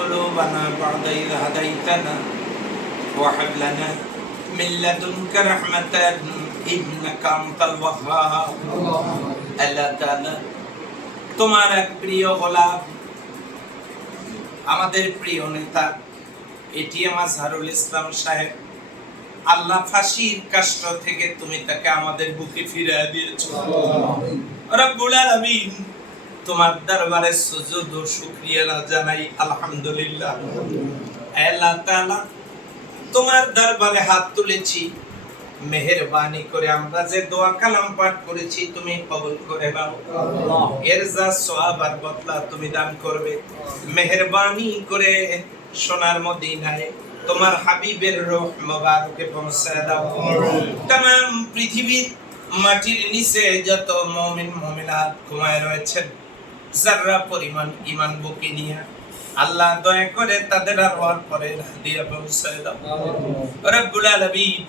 قلوبنا بعد إذ هديتنا وهب لنا من لدنك رحمة إنك أنت الوهاب আল্লাহ তাআলা তোমার এক প্রিয় গোলাপ আমাদের প্রিয় নেতা এটিএম আজহারুল ইসলাম সাহেব আল্লাহ ফাঁসির কাষ্ট থেকে তুমি তাকে আমাদের বুকে ফিরিয়ে দিয়েছো রব্বুল আলামিন তোমার দরবারে সুজুদ ও শুকরিয়া জানাই আলহামদুলিল্লাহ আল্লাহ তাআলা তোমার দরবারে হাত তুলেছি মেহেরবানি করে আমরা যে দোয়া কালাম পাঠ করেছি তুমি কবুল করে নাও এর যা সওয়াব আর বদলা তুমি দান করবে মেহেরবানি করে সোনার মদিনায় তোমার হাবিবের রূহ মোবারকে পৌঁছে দাও तमाम পৃথিবীর মাটির নিচে যত মুমিন মুমিনাত ঘুমায় রয়েছেন যারা পরিমাণ ঈমান বুকে নিয়ে আল্লাহ দয়া করে তাদের আর হওয়ার পরে দিয়ে পৌঁছে দাও। রব্বুল আলামিন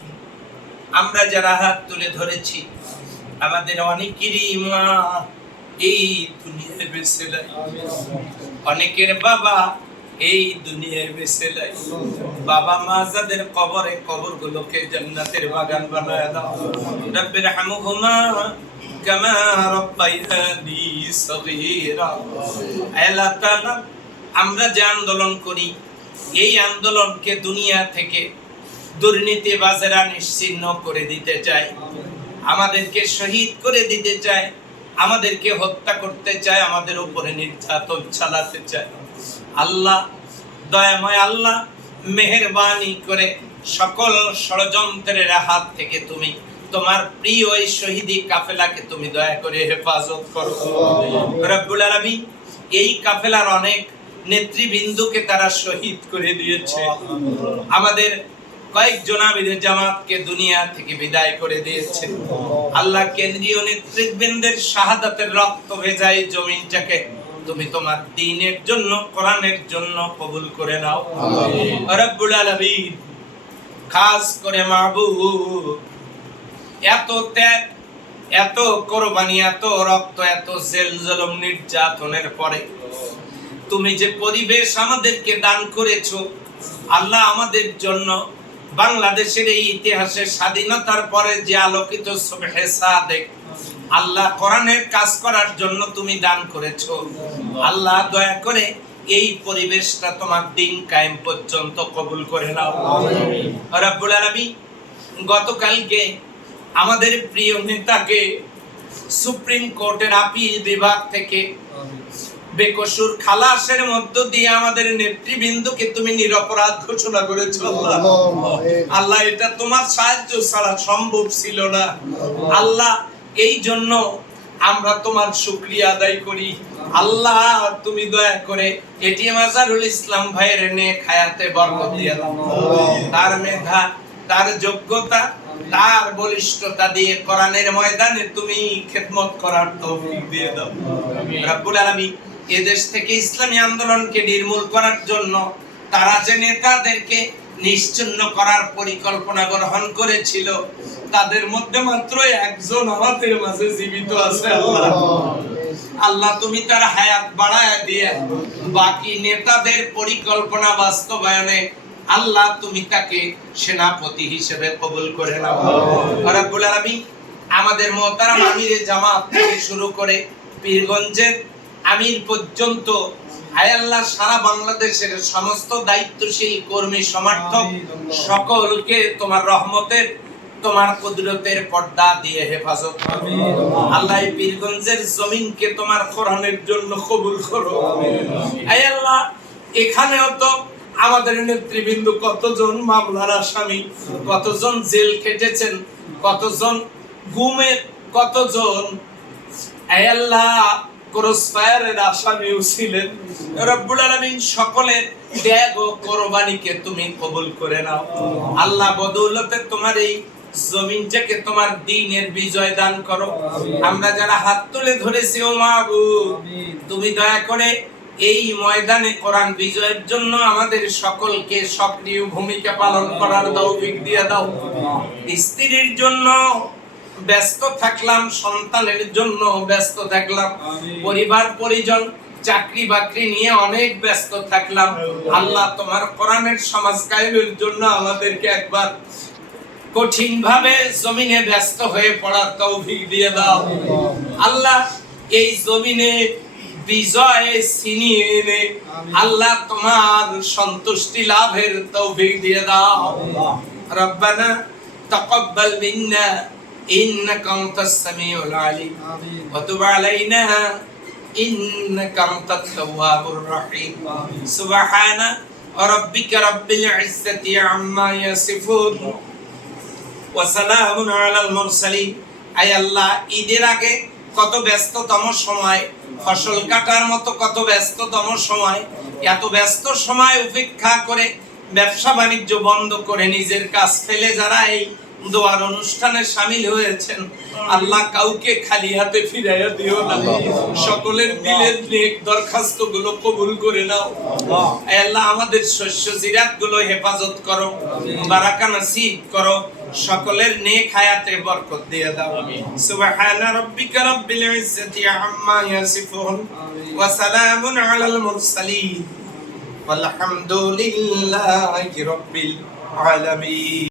আমরা যারা হাত তুলে ধরেছি আমাদের অনেকেরই মা এই দুনিয়ায় বেঁচে নাই। অনেকের বাবা এই দুনিয়ায় বেঁচে নাই। বাবা মা যাদের কবরে কবর গুলোকে জান্নাতের বাগান বানায় দাও। রব্বির হামুহুমা কামা রাব্বায়ানি সগীরা আল্লাহ তাআলা আমরা যে আন্দোলন করি, এই আন্দোলনকে দুনিয়া থেকে দুর্নীতিবাজেরা নিশ্চিহ্ন করে দিতে চায়। আমাদেরকে শহীদ করে দিতে চায়, আমাদেরকে হত্যা করতে চায়, আমাদের উপরে নির্যাতন চালাতে চায়। আল্লাহ, দয়াময় আল্লাহ, মেহেরবানি করে সকল ষড়যন্ত্রের হাত থেকে তুমি তোমার প্রিয় এই শহীদি কাফেলাকে তুমি দয়া করে হেফাজত করো। রব্বুল আলামিন এই কাফেলার অনেক নেতৃবৃন্দকে তারা শহীদ করে দিয়েছে। আমাদের কয়েকজন আমিরের জামাতকে দুনিয়া থেকে বিদায় করে দিয়েছে। আল্লাহ কেন্দ্রীয় নেতৃবৃন্দের শাহাদাতের রক্ত ভেজাই জমিনটাকে তুমি তোমার দ্বীনের জন্য কোরআনের জন্য কবুল করে নাও। রব্বুল আলামিন খাস করে মাহবুব এত ত্যাগ এত কোরবানি এত রক্ত এত জেল জলম নির্যাতনের পরে তুমি যে পরিবেশ আমাদেরকে দান করেছ আল্লাহ আমাদের জন্য বাংলাদেশের এই ইতিহাসের স্বাধীনতার পরে যে আলোকিত সাদেক আল্লাহ কোরআনের কাজ করার জন্য তুমি দান করেছ। আল্লাহ দয়া করে এই পরিবেশটা তোমার দিন কায়েম পর্যন্ত কবুল করে নাও। রব্বুল আলামিন গতকালকে আমাদের প্রিয় নেতাকে সুপ্রিম কোর্টের আপিল বিভাগ থেকে বেকসুর খালাসের মধ্য দিয়ে আমাদের নেতৃবৃন্দকে তুমি নিরপরাধ ঘোষণা করেছ আল্লাহ। আল্লাহ এটা তোমার সাহায্য ছাড়া সম্ভব ছিল না। আল্লাহ এই জন্য আমরা তোমার শুক্রিয়া আদায় করি। আল্লাহ তুমি দয়া করে এটিএম আজারুল ইসলাম ভাইয়ের নে খায়াতে বরকত দিয়ে দাও। তার মেধা তার যোগ্যতা তার বলিষ্ঠতা দিয়ে কোরআনের ময়দানে তুমি খেদমত করার তৌফিক দিয়ে দাও। রব্বুল আলামিন এদেশ থেকে ইসলামী আন্দোলনকে নির্মূল করার জন্য তারা যে নেতাদেরকে নিশ্চিন্ন করার পরিকল্পনা গ্রহণ করেছিল, তাদের মধ্যে মাত্র একজন আমাদের মাঝে জীবিত আছে আল্লাহ। আল্লাহ, তুমি তার হায়াত বাড়ায় দিয়ে বাকি নেতাদের পরিকল্পনা বাস্তবায়নে আল্লাহ তুমি তাকে সেনাপতি হিসেবে কবুল করে নাও। রব্বুল আলামিন আমাদের মোহতারাম আমিরে জামাত থেকে শুরু করে পীরগঞ্জের আমির পর্যন্ত হায় আল্লাহ সারা বাংলাদেশের সমস্ত দায়িত্বশীল কর্মী সমর্থক সকলকে তোমার রহমতের তোমার কুদরতের পর্দা দিয়ে হেফাজত করো। আল্লাহ। পীরগঞ্জের জমিনকে তোমার কোরআনের জন্য কবুল করো। আয় আল্লাহ এখানেও তো আমাদের নেতৃবৃন্দ কতজন মামলার আসামি, কতজন জেল কেটেছেন কতজন গুমের কতজন আল্লাহ ক্রসফায়ারের আসামিও ছিলেন। রব্বুল আলামিন সকলের ত্যাগ ও কোরবানিকে তুমি কবুল করে নাও। আল্লাহ বদৌলতে তোমার এই জমিনটাকে তোমার দিনের বিজয় দান করো। আমরা যারা হাত তুলে ধরেছি, ও মাহবুব, তুমি দয়া করে এই ময়দানে কোরআন বিজয়ের জন্য আমাদের সকলকে সক্রিয় ভূমিকা পালন করার তৌফিক দিয়ে দাও। স্ত্রীর জন্য ব্যস্ত থাকলাম সন্তানের জন্য ব্যস্ত থাকলাম পরিবার পরিজন চাকরি বাকরি নিয়ে অনেক ব্যস্ত থাকলাম। আল্লাহ তোমার কোরআনের সমাজ কায়েমের জন্য আমাদেরকে একবার কঠিন ভাবে জমিনে ব্যস্ত হয়ে পড়ার তৌফিক দিয়ে দাও। আল্লাহ এই জমিনে বিজয় ছিনিয়ে এনে আল্লাহ তোমার সন্তুষ্টি লাভের তৌফিক দিয়ে দাও। রব্বানা তাকাব্বাল মিন্না ইন্নাকা আনতাস সামিউল আলিম। ওয়া তুব আলাইনা ইন্নাকা আনতাত তাওয়াবুর রহিম। সুবহানা রাব্বিকা রাব্বিল ইজ্জাতি আম্মা ইয়াসিফুন। ওয়াসালামুন আলাল মুরসালিন। আয় আল্লাহ ঈদের আগে কত ব্যস্ততম সময় ফসল কাটার মতো কত ব্যস্ততম সময়, এত ব্যস্ত সময় উপেক্ষা করে ব্যবসা বাণিজ্য বন্ধ করে নিজের কাজ ফেলে যারা এই দোয়ার অনুষ্ঠানে সামিল হয়েছেন। আল্লাহ কাউকে খালি হাতে ফিরাইয়া দিও না। সকলের দিলের নেক দরখাস্তগুলো কবুল করে নাও। আল্লাহ আমাদের শস্য জিরাতগুলো হেফাজত করো, বারাকা নসিব করো। সকলের নেক হায়াতে বরকত দিয়ে দাও সুবহানা রাব্বিকা রাব্বিল ইজ্জাতি আম্মা ইয়াসিফুন ওয়া সালামুন আলাল মুরসালিন والحمد لله رب العالمين